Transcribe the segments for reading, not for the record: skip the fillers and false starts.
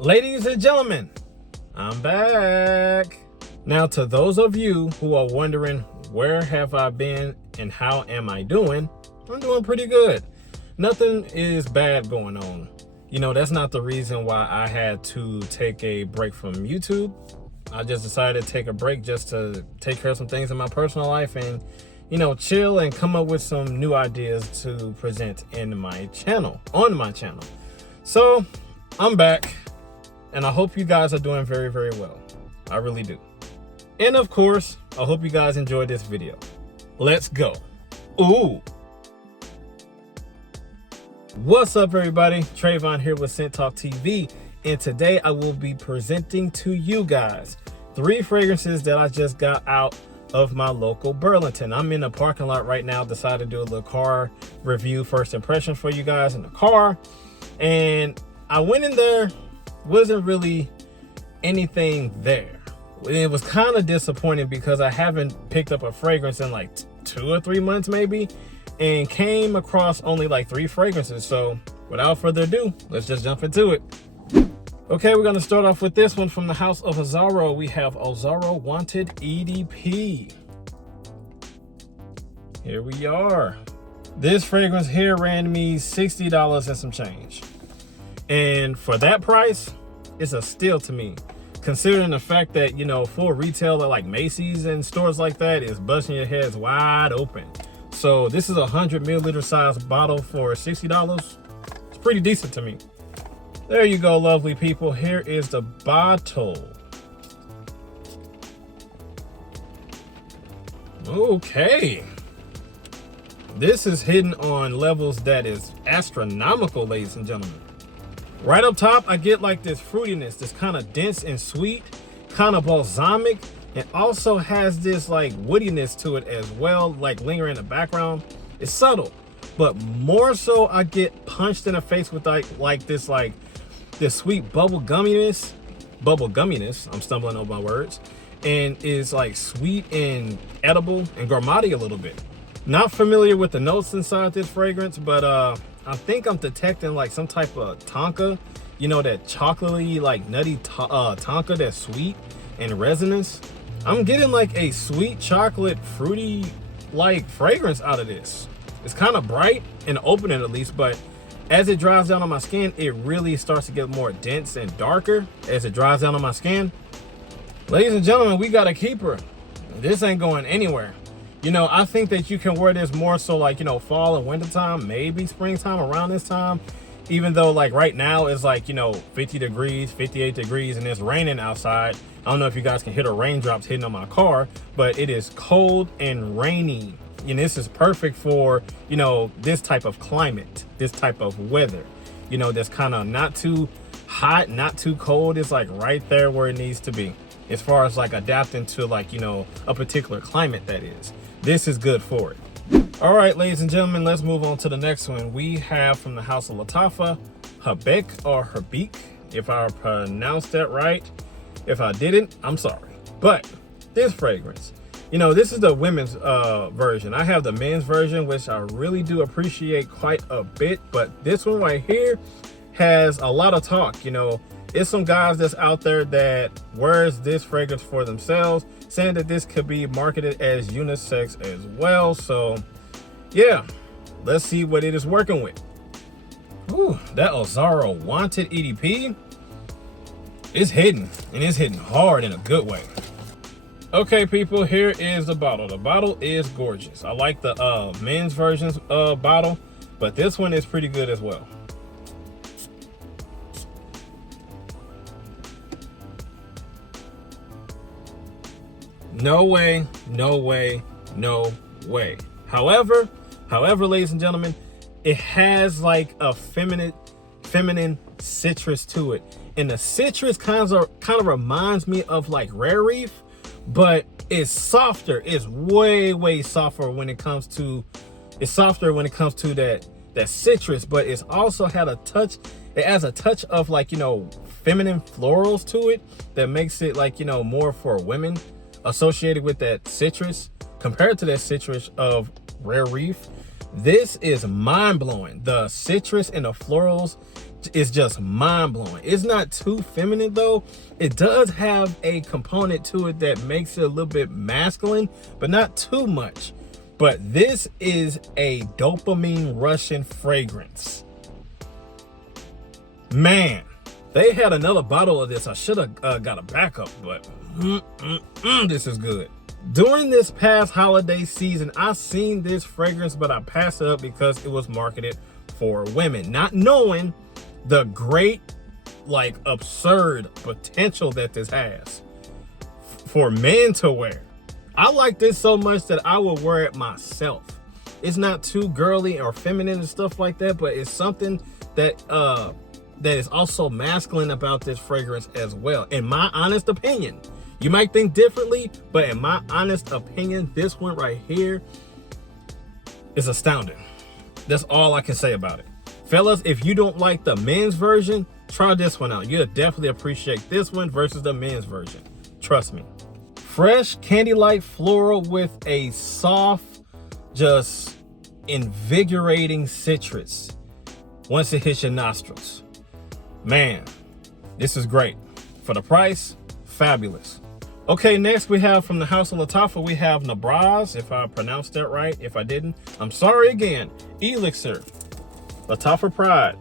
Ladies and gentlemen, I'm back. Now, to those of you who are wondering where have I been and how am I doing, I'm doing pretty good. Nothing is bad going on. You know, that's not the reason why I had to take a break from YouTube. I just decided to take a break just to take care of some things in my personal life and, you know, chill and come up with some new ideas to present in my channel, on my channel. So I'm back. And I hope you guys are doing very, very well. I really do. And of course, I hope you guys enjoyed this video. Let's go. Ooh. What's up, everybody? Trayvon here with Scent Talk TV. And today I will be presenting to you guys 3 fragrances that I just got out of my local Burlington. I'm in the parking lot right now. Decided to do a little car review, first impression for you guys in the car. And I went in there. Wasn't really anything there. It was kind of disappointing because I haven't picked up a fragrance in like 2 or 3 months maybe, and came across only like 3 fragrances. So without further ado, let's just jump into it. Okay, we're going to start off with this one from the house of Azzaro. We have Azzaro Wanted EDP. Here we are. This fragrance here ran me $60 and some change. And for that price, it's a steal to me, considering the fact that, you know, full retail at like Macy's and stores like that is busting your heads wide open. So this is a 100 milliliter size bottle for $60. It's pretty decent to me. There you go, lovely people. Here is the bottle. Okay. This is hidden on levels that is astronomical, ladies and gentlemen. Right up top, I get like this fruitiness, this kind of dense and sweet, kind of balsamic, and also has this like woodiness to it as well, like lingering in the background. It's subtle, but more so I get punched in the face with like this sweet bubble gumminess, I'm stumbling over my words, and is like sweet and edible and gourmety a little bit. Not familiar with the notes inside this fragrance, but I think I'm detecting like some type of tonka, you know, that chocolatey, like nutty tonka that's sweet and resinous. I'm getting like a sweet chocolate, fruity like fragrance out of this. It's kind of bright and opening at least, but as it dries down on my skin, it really starts to get more dense and darker as it dries down on my skin. Ladies and gentlemen, we got a keeper. This ain't going anywhere. You know, I think that you can wear this more so like, you know, fall and winter time, maybe springtime around this time, even though like right now it's like, you know, 50 degrees, 58 degrees, and it's raining outside. I don't know if you guys can hear the raindrops hitting on my car, but it is cold and rainy. And this is perfect for, you know, this type of climate, this type of weather, you know, that's kind of not too hot, not too cold. It's like right there where it needs to be as far as like adapting to like, you know, a particular climate that is. This is good for it. All right, ladies and gentlemen, let's move on to the next one. We have from the house of Lataffa, Habik or Habik, if I pronounced that right. If I didn't, I'm sorry. But this fragrance, you know, this is the women's version. I have the men's version, which I really do appreciate quite a bit. But this one right here has a lot of talk. You know, it's some guys that's out there that wears this fragrance for themselves, saying that this could be marketed as unisex as well. So yeah, let's see what it is working with. Ooh, that Azzaro Wanted EDP is hitting, and it's hitting hard in a good way. Okay, people, here is the bottle. The bottle is gorgeous. I like the men's versions bottle, but this one is pretty good as well. No way, no way, no way. However, ladies and gentlemen, it has like a feminine citrus to it. And the citrus kind of reminds me of like Rare Reef, but it's softer. It's way softer when it comes to that citrus, but it's also had a touch. It has a touch of like, you know, feminine florals to it that makes it like, you know, more for women associated with that citrus compared to that citrus of Rare Reef. This is mind-blowing. The citrus and the florals is just mind-blowing. It's not too feminine though. It does have a component to it that makes it a little bit masculine, but not too much. But this is a dopamine rushing fragrance. Man, they had another bottle of this. I should have got a backup, but this is good. During this past holiday season, I seen this fragrance, but I passed it up because it was marketed for women, not knowing the great, like, absurd potential that this has for men to wear. I like this so much that I will wear it myself. It's not too girly or feminine and stuff like that, but it's something that that is also masculine about this fragrance as well, in my honest opinion. You might think differently, but in my honest opinion, this one right here is astounding. That's all I can say about it. Fellas, if you don't like the men's version, try this one out. You'll definitely appreciate this one versus the men's version. Trust me. Fresh candy light floral with a soft, just invigorating citrus once it hits your nostrils. Man, this is great. For the price, fabulous. Okay, next we have from the house of Lataffa, we have Nebras, if I pronounced that right. If I didn't, I'm sorry again. Elixir, Lataffa Pride.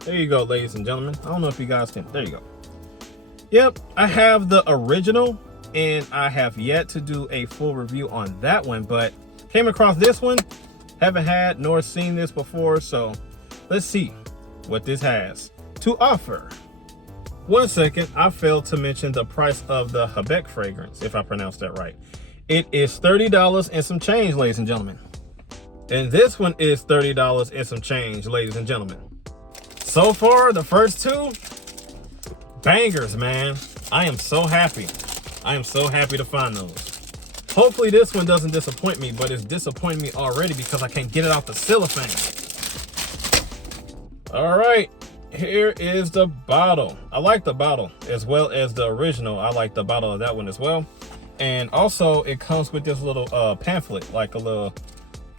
There you go, ladies and gentlemen. I don't know if you guys can, there you go. Yep, I have the original, and I have yet to do a full review on that one, but came across this one, haven't had nor seen this before, so let's see what this has to offer. 1 second, I failed to mention the price of the Habik fragrance, if I pronounced that right. It is $30 and some change, ladies and gentlemen. And this one is $30 and some change, ladies and gentlemen. So far, the first two, bangers, man. I am so happy. I am so happy to find those. Hopefully this one doesn't disappoint me, but it's disappointing me already because I can't get it out the cellophane. All right. Here is the bottle. I like the bottle as well as the original. I like the bottle of that one as well. And also it comes with this little pamphlet, like a little,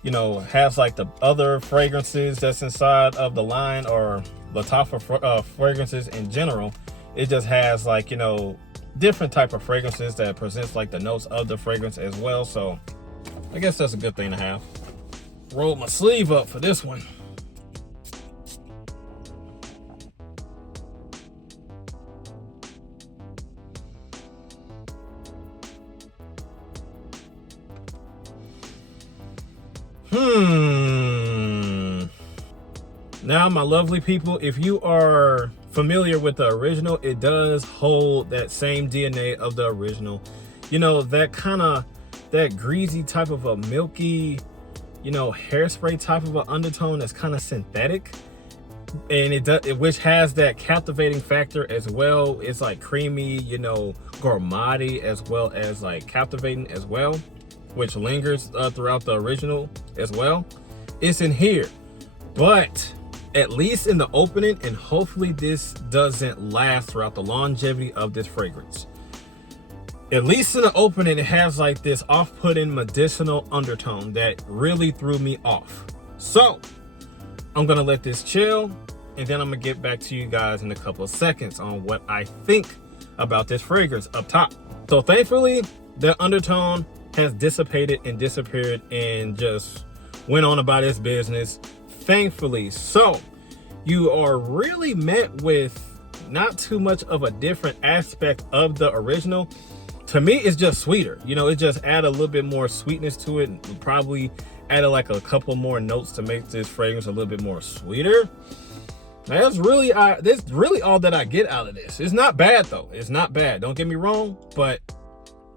you know, has like the other fragrances that's inside of the line, or Lataffa fragrances in general. It just has, like, you know, different type of fragrances that presents like the notes of the fragrance as well. So I guess that's a good thing to have. Roll my sleeve up for this one. Now, my lovely people, if you are familiar with the original, it does hold that same DNA of the original. You know, that kind of, that greasy type of a milky, you know, hairspray type of an undertone that's kind of synthetic. And it does, which has that captivating factor as well. It's like creamy, you know, gourmand-y, as well as like captivating as well, which lingers throughout the original as well. It's in here, but at least in the opening, and hopefully this doesn't last throughout the longevity of this fragrance. At least in the opening, it has like this off-putting medicinal undertone that really threw me off. So I'm gonna let this chill, and then I'm gonna get back to you guys in a couple of seconds on what I think about this fragrance up top. So thankfully, the undertone has dissipated and disappeared and just went on about its business, thankfully. So you are really met with not too much of a different aspect of the original. To me, it's just sweeter. You know, it just add a little bit more sweetness to it, and probably added like a couple more notes to make this fragrance a little bit more sweeter. That's really all that I get out of this. It's not bad though. It's not bad. Don't get me wrong, but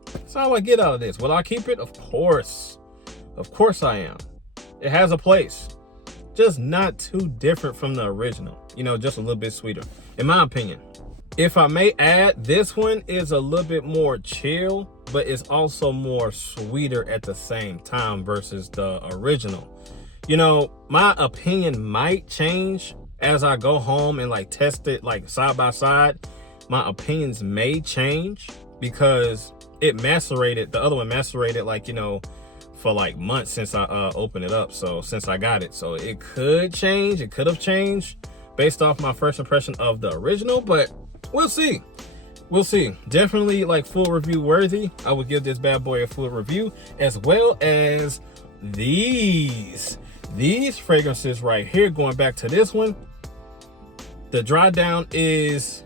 that's all I get out of this. Will I keep it? Of course. Of course I am. It has a place. Just not too different from the original. You know, just a little bit sweeter, in my opinion. If I may add, this one is a little bit more chill, but it's also more sweeter at the same time versus the original. You know, my opinion might change as I go home and like test it like side by side. My opinions may change because it macerated, the other one macerated like, you know, for like months since I opened it up. So since I got it, so it could change, it could have changed, based off my first impression of the original, but we'll see. We'll see. Definitely like full review worthy. I would give this bad boy a full review, as well as these fragrances right here. Going back to this one, the dry down is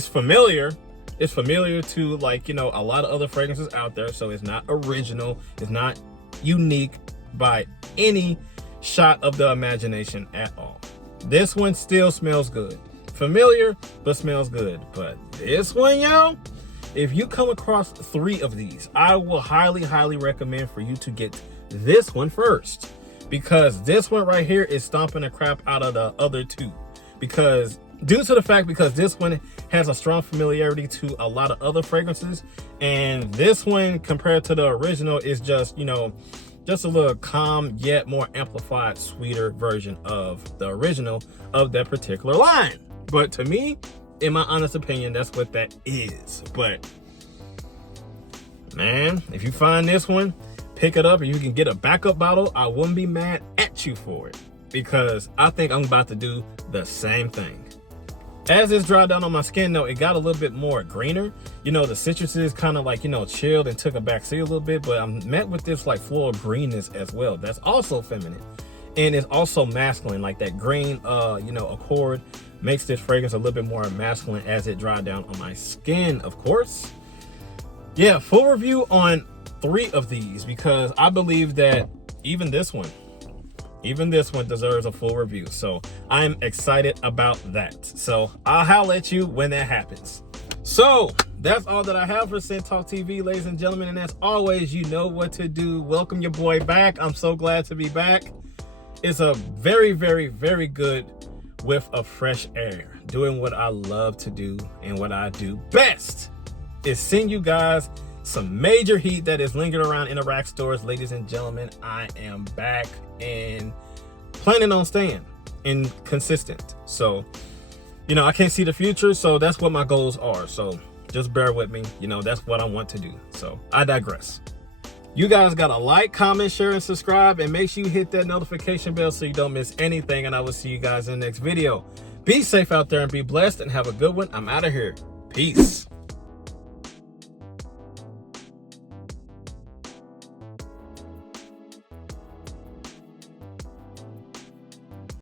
familiar. It's familiar to, like, you know, a lot of other fragrances out there, so it's not original, it's not unique by any shot of the imagination at all. This one still smells good. Familiar, but smells good. But this one, yo, if you come across 3 of these, I will highly recommend for you to get this one first, because this one right here is stomping the crap out of the other 2, because this one has a strong familiarity to a lot of other fragrances, and this one compared to the original is just, you know, just a little calm yet more amplified, sweeter version of the original of that particular line. But to me, in my honest opinion, that's what that is. But man, if you find this one, pick it up and you can get a backup bottle, I wouldn't be mad at you for it, because I think I'm about to do the same thing. As this dried down on my skin, though, it got a little bit more greener. You know, the citruses kind of like, you know, chilled and took a back seat a little bit, but I'm met with this like floral greenness as well. That's also feminine, and it's also masculine. Like that green, you know, accord makes this fragrance a little bit more masculine as it dried down on my skin, of course. Yeah, full review on 3 of these, because I believe that even this one deserves a full review. So I'm excited about that. So I'll holler at you when that happens. So that's all that I have for Scent Talk TV, ladies and gentlemen. And as always, you know what to do. Welcome your boy back. I'm so glad to be back. It's a very good whiff of fresh air, doing what I love to do and what I do best is send you guys some major heat that is lingering around in the rack stores. Ladies and gentlemen, I am back and planning on staying consistent. So, you know, I can't see the future, so that's what my goals are. So just bear with me. You know, that's what I want to do. So I digress. You guys gotta like, comment, share, and subscribe, and make sure you hit that notification bell so you don't miss anything, and I will see you guys in the next video. Be safe out there and be blessed, and have a good one. I'm out of here. Peace.